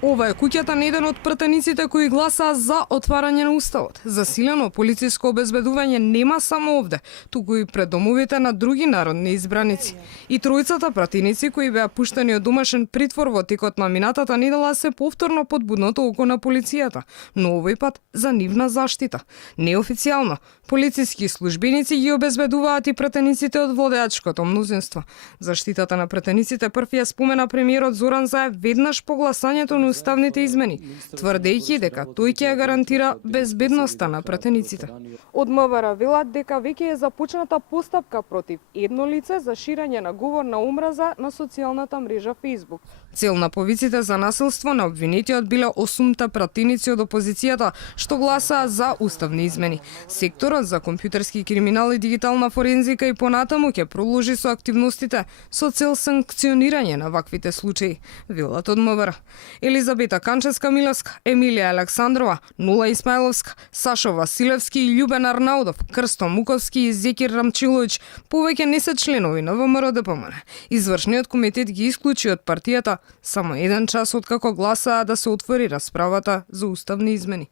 Ова е куќата на еден од пратениците кои гласаа за отварање на уставот. Засилено полициско обезбедување нема само овде, туку и пред домовите на други народни избраници. И тројцата пратеници кои беа пуштени од домашен притвор во текот на минатата недела се повторно под будното око на полицијата, но овој пат за нивна заштита. Неофицијално, полициски службеници ги обезбедуваат и пратениците од владеачкото мнозинство. Заштитата на пратениците прв ја спомена премиерот Зоран Заев веднаш по гласањето на уставните измени, тврдејќи дека тој ќе ја гарантира безбедноста на пратениците. Од МВР велат дека веќе е започната постапка против едно лице за ширење на говор на омраза на социјалната мрежа Facebook. Цел на повиците за насилство на обвинетиот биле 8 пратеници од опозицијата што гласаа за уставни измени. Секторот за компјутерски криминал и дигитална форензика и понатаму ќе продолжи со активностите со цел санкционирање на ваквите случаи, велат од МВР. Елизабета Канчевска-Милевска, Емилија Александрова, Нула Исмаиловска, Сашо Василевски и Љубен Арнаудов, Крсто Муковски и Зекир Рамчиловиќ повеќе не се членови на ВМРО-ДПМН. Извршниот комитет ги исклучи од партијата само еден час откако гласаа да се отвори расправата за уставни измени.